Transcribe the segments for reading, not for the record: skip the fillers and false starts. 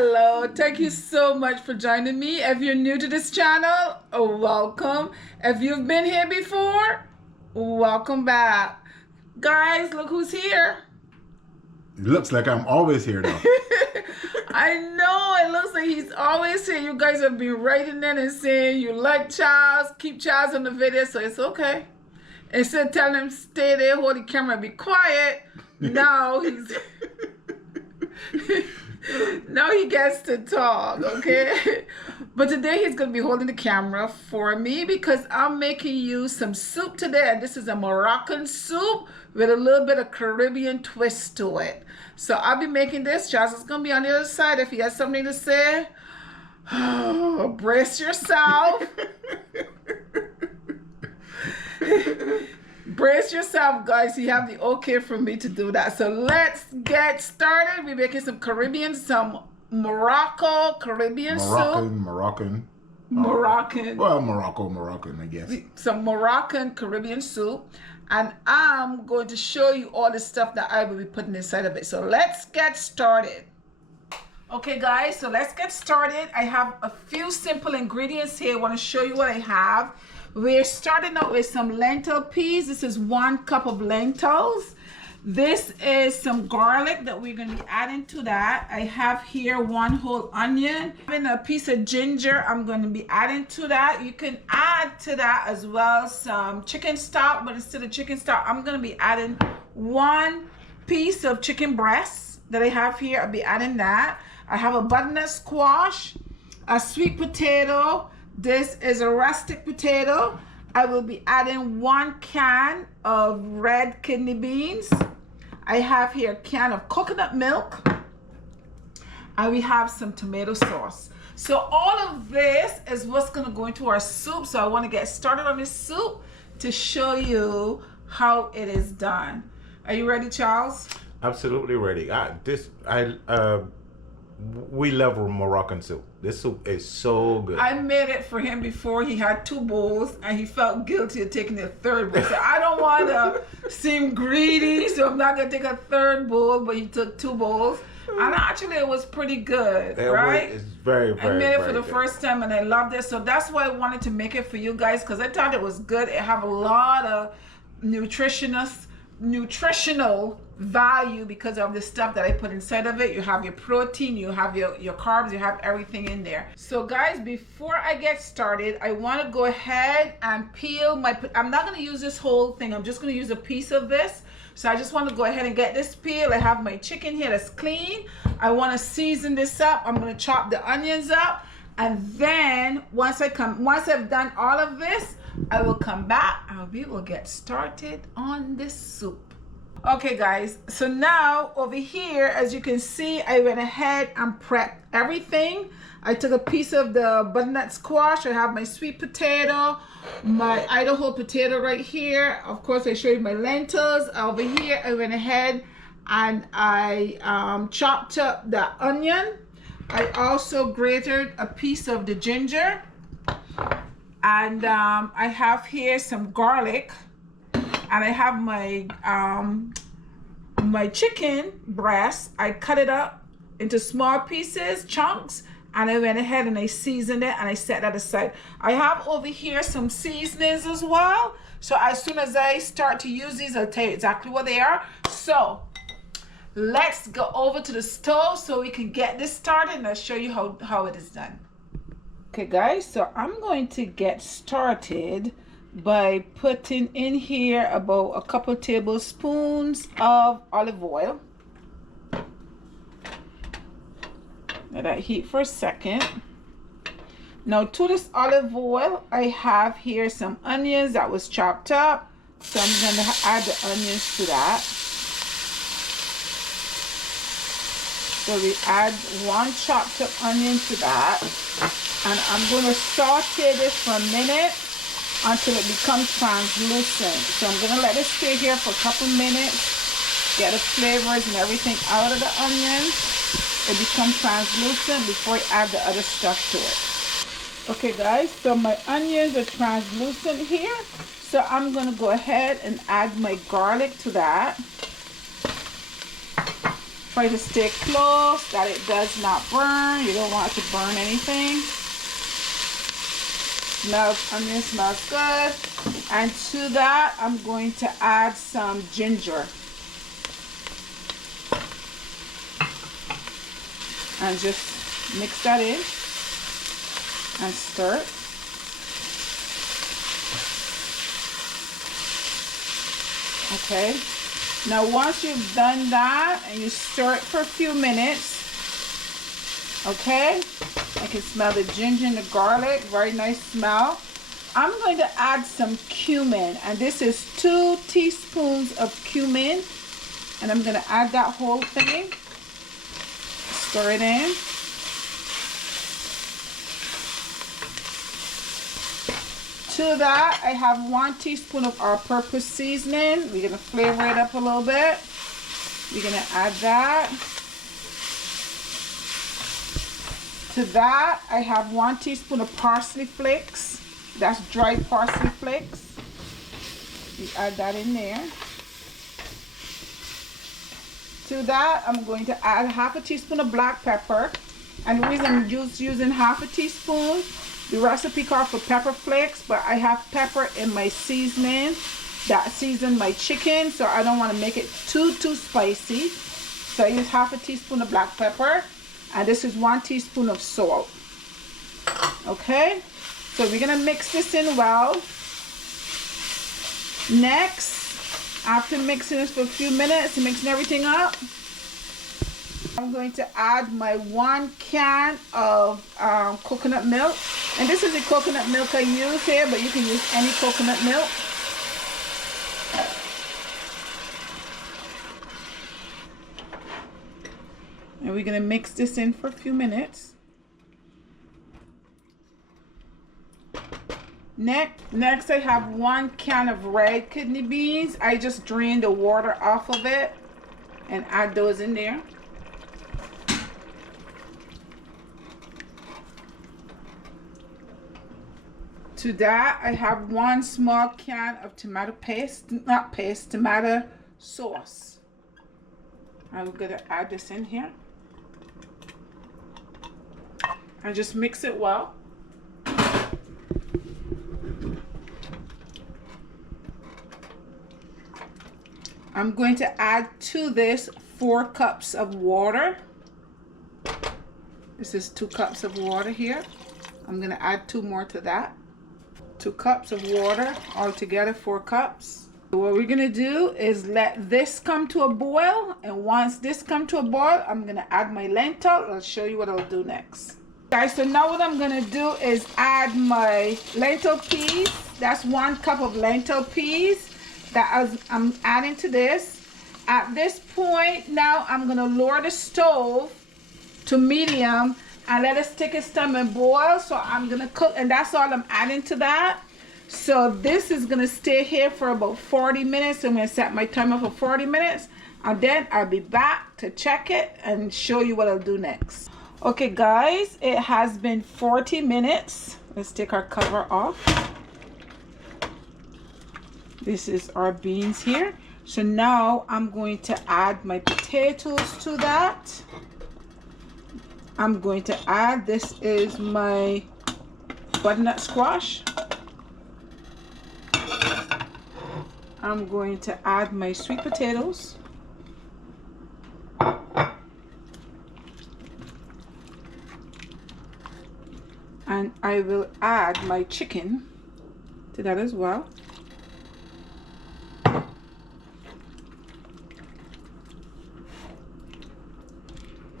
Hello, thank you so much for joining me. If you're new to this channel, welcome. If you've been here before, welcome back. Guys, look who's here. It looks like I'm always here though. I know, it looks like he's always here. You guys have been writing in and saying you like Charles, keep Charles on the video, so it's okay. Instead of telling him stay there, hold the camera, be quiet, now he's... now he gets to talk, okay? But today he's going to be holding the camera for me because I'm making you some soup today. And this is a Moroccan soup with a little bit of Caribbean twist to it. So I'll be making this. Charles is going to be on the other side. If he has something to say, brace yourself. Brace yourself, guys. You have the okay from me to do that. So let's get started. We're making some Caribbean, some Caribbean soup. Moroccan. Well, Moroccan, I guess. Some Moroccan Caribbean soup. And I'm going to show you all the stuff that I will be putting inside of it. So let's get started. Okay, guys, so let's get started. I have a few simple ingredients here. I want to show you what I have. We're starting out with some lentil peas. This is 1 cup of lentils. This is some garlic that we're going to be adding to that. I have here 1 whole onion. And a piece of ginger I'm going to be adding to that. You can add to that as well some chicken stock, but instead of chicken stock, I'm going to be adding 1 piece of chicken breast that I have here. I'll be adding that. I have a butternut squash, a sweet potato. This is a rustic potato. I will be adding 1 can of red kidney beans. I have here a can of coconut milk. And we have some tomato sauce. So all of this is what's gonna go into our soup. So I wanna get started on this soup to show you how it is done. Are you ready, Charles? Absolutely ready. We love Moroccan soup. This soup is so good. I made it for him before. He had 2 bowls and he felt guilty of taking the 3rd bowl. So I don't want to seem greedy, so I'm not going to take a 3rd bowl, but he took 2 bowls. And actually it was pretty good, right? It's very, very, I made it for the good. first time and I loved it. So that's why I wanted to make it for you guys because I thought it was good. It have a lot of nutritional value because of the stuff that I put inside of it. You have your protein, you have your carbs, you have everything in there. So guys, before I get started, I want to go ahead and peel my, I'm not going to use this whole thing, I'm just going to use a piece of this. So I just want to go ahead and get this peeled. I have my chicken here that's clean. I want to season this up. I'm going to chop the onions up, and then once I've done all of this, I will come back and we will get started on this soup. Okay guys, so now over here, as you can see, I went ahead and prepped everything. I took a piece of the butternut squash. I have my sweet potato, my Idaho potato right here. Of course, I showed you my lentils. Over here, I went ahead and I chopped up the onion. I also grated a piece of the ginger. And I have here some garlic, and I have my my chicken breast. I cut it up into small pieces, chunks, and I went ahead and I seasoned it and I set that aside. I have over here some seasonings as well. So as soon as I start to use these, I'll tell you exactly what they are. So let's go over to the stove so we can get this started and I'll show you how it is done. Okay guys, so I'm going to get started by putting in here about a couple tablespoons of olive oil. Let that heat for a second. Now to this olive oil, I have here some onions that was chopped up. So I'm going to add the onions to that. So we add 1 chopped up onion to that. And I'm going to saute this for a minute until it becomes translucent. So I'm going to let it stay here for a couple minutes, get the flavors and everything out of the onions. It becomes translucent before I add the other stuff to it. Okay guys, so my onions are translucent here. So I'm going to go ahead and add my garlic to that. Try to stay close that it does not burn. You don't want it to burn anything. Onion smells good. And to that, I'm going to add some ginger. And just mix that in and stir it. Okay. Now once you've done that and you stir it for a few minutes, okay, I can smell the ginger and the garlic, very nice smell. I'm going to add some cumin, and this is 2 teaspoons of cumin, and I'm going to add that whole thing. Stir it in. To that, I have 1 teaspoon of all-purpose seasoning. We're going to flavor it up a little bit. We're going to add that. To that, I have 1 teaspoon of parsley flakes. That's dried parsley flakes. You add that in there. To that, I'm going to add 1/2 teaspoon of black pepper. And the reason I'm just using 1/2 teaspoon, the recipe calls for pepper flakes, but I have pepper in my seasoning that seasoned my chicken, so I don't want to make it too spicy. So I use 1/2 teaspoon of black pepper, and this is 1 teaspoon of salt. Okay, so we're gonna mix this in well. Next, after mixing this for a few minutes and mixing everything up, I'm going to add my 1 can of coconut milk. And this is the coconut milk I use here, but you can use any coconut milk. And we're going to mix this in for a few minutes. Next I have 1 can of red kidney beans. I just drained the water off of it and add those in there. To that, I have 1 small can of tomato tomato sauce. I'm going to add this in here. And just mix it well. I'm going to add to this 4 cups of water. This is 2 cups of water here. I'm going to add 2 more to that. 2 cups of water, altogether 4 cups. So what we're going to do is let this come to a boil, and once this comes to a boil, I'm going to add my lentil. I'll show you what I'll do next. Guys, so now what I'm going to do is add my lentil peas. That's 1 cup of lentil peas that I'm adding to this. At this point, now I'm going to lower the stove to medium and let us take its time and boil. So I'm going to cook, and that's all I'm adding to that. So this is going to stay here for about 40 minutes. I'm going to set my timer for 40 minutes, and then I'll be back to check it and show you what I'll do next. Okay guys, it has been 40 minutes. Let's take our cover off. This is our beans here. So now I'm going to add my potatoes to that. I'm going to add, this is my butternut squash. I'm going to add my sweet potatoes. And I will add my chicken to that as well.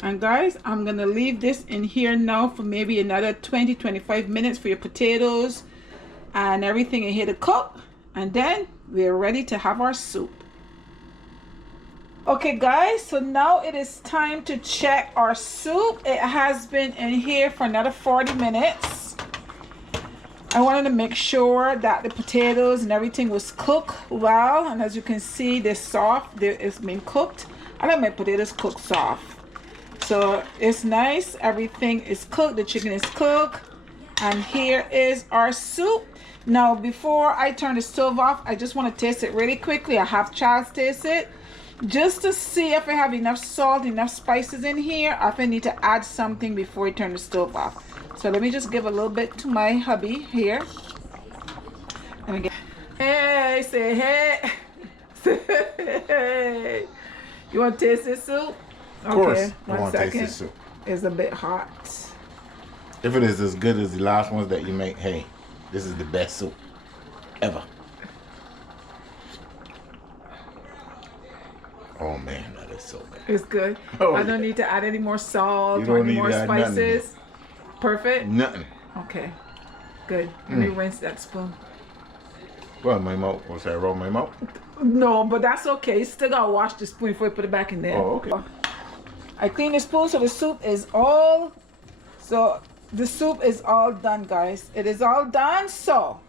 And guys, I'm gonna leave this in here now for maybe another 20-25 minutes for your potatoes and everything in here to cook, and then we're ready to have our soup. Okay guys, so now it is time to check our soup. It has been in here for another 40 minutes. I wanted to make sure that the potatoes and everything was cooked well, and as you can see, they're soft. It's been cooked. I like my potatoes cooked soft. So it's nice, everything is cooked, the chicken is cooked, and here is our soup. Now before I turn the stove off, I just want to taste it really quickly. I have Charles taste it. just to see if I have enough salt, enough spices in here, or if I need to add something before we turn the stove off. So let me just give a little bit to my hubby here. Let me get, hey, say hey. Hey. You want to taste this soup? Of course, Okay, I want to taste this soup. It's a bit hot. If it is as good as the last ones that you make, hey, this is the best soup ever. Oh man, that is so good. It's good. Oh, I don't yeah. need to add any more salt You or don't any need more to add nothing. spices. Perfect. Nothing. Okay. Good. Let me rinse that spoon. Well, my mouth. What's that? Roll my mouth? No, but that's okay. Still gotta wash the spoon before you put it back in there. Oh, okay. I clean the spoon so the soup is all. So the soup is all done, guys. It is all done. So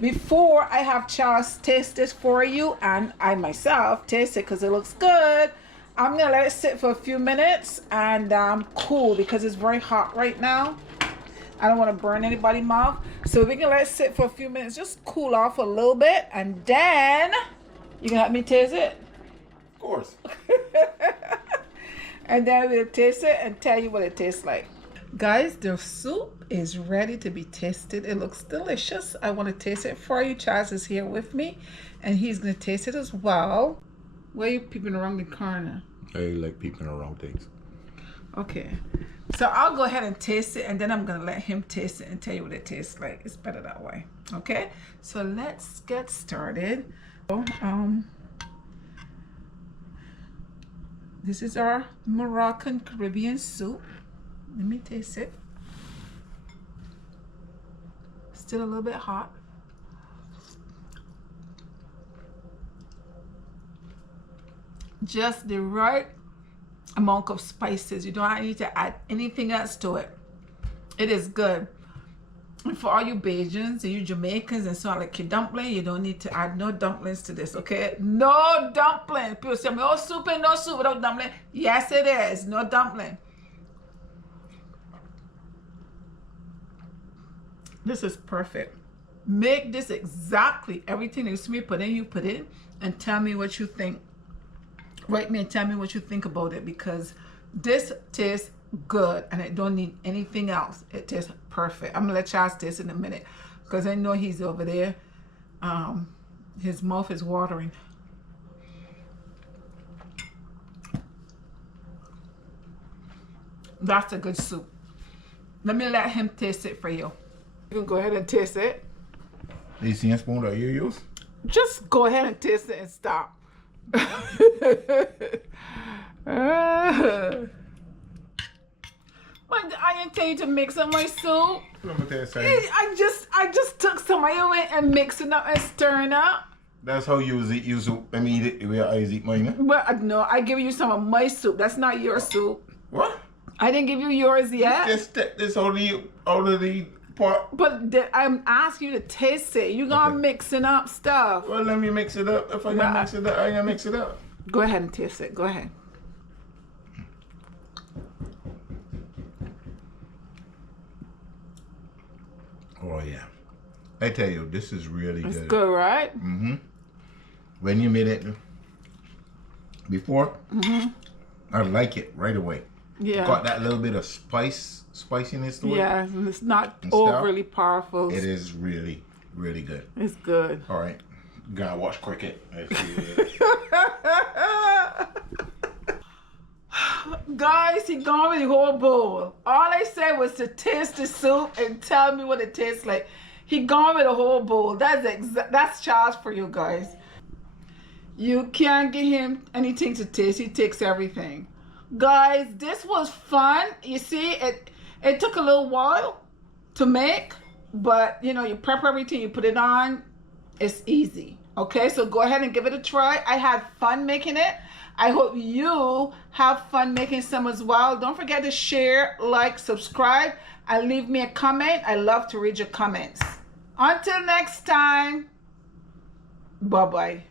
before I have Charles taste this for you, and I myself taste it because it looks good, I'm gonna let it sit for a few minutes and cool because it's very hot right now. I don't want to burn anybody's mouth, so we can let it sit for a few minutes, just cool off a little bit, and then you can help me taste it. Of course. And then we'll taste it and tell you what it tastes like. Guys, the soup is ready to be tasted. It looks delicious. I want to taste it for you. Charles is here with me, and he's going to taste it as well. Where are you peeping around the corner? I like peeping around things. Okay. So I'll go ahead and taste it, and then I'm going to let him taste it and tell you what it tastes like. It's better that way. Okay? So let's get started. This is our Moroccan Caribbean soup. Let me taste it. Still a little bit hot. Just the right amount of spices. You don't need to add anything else to it. It is good. And for all you Bajans and you Jamaicans and so on, like your dumpling, you don't need to add no dumplings to this, okay? No dumpling. People say, oh, soup and no soup without dumpling. Yes, it is. No dumpling. This is perfect. Make this exactly everything that you put in, you put in, and tell me what you think. Write me and tell me what you think about it, because this tastes good and it don't need anything else. It tastes perfect. I'm gonna let Charles taste in a minute because I know he's over there. His mouth is watering. That's a good soup. Let me let him taste it for you. You can go ahead and taste it. The same spoon that you use? Just go ahead and taste it and stop. But I didn't tell you to mix up my soup. Let me tell you something. I just took some of it and mixed it up and stirring up. That's how you eat your soup. I mean, eat it the way I eat mine. But no, I give you some of my soup. That's not your soup. What? I didn't give you yours yet. Just take this out of the pot. But I'm asking you to taste it. You're gonna mixing up stuff. Well, let me mix it up. If I can mix it up, I can mix it up. Go ahead and taste it. Go ahead. Oh yeah, I tell you, this is really It's good. good, right? Mm-hmm. When you made it before, I like it right away. Yeah. Got that little bit of spiciness to it. Yeah, and it's not And stuff. overly powerful. It is really, really good. It's good. All right, gotta watch cricket. Guys, he gone with the whole bowl. All I said was to taste the soup and tell me what it tastes like. He gone with the whole bowl. That's Charles for you guys. You can't get him anything to taste. He takes everything. Guys, this was fun. You see, it took a little while to make, but you know, you prep everything, you put it on, it's easy. Okay, so go ahead and give it a try. I had fun making it. I hope you have fun making some as well. Don't forget to share, like, subscribe, and leave me a comment. I love to read your comments. Until next time, bye-bye.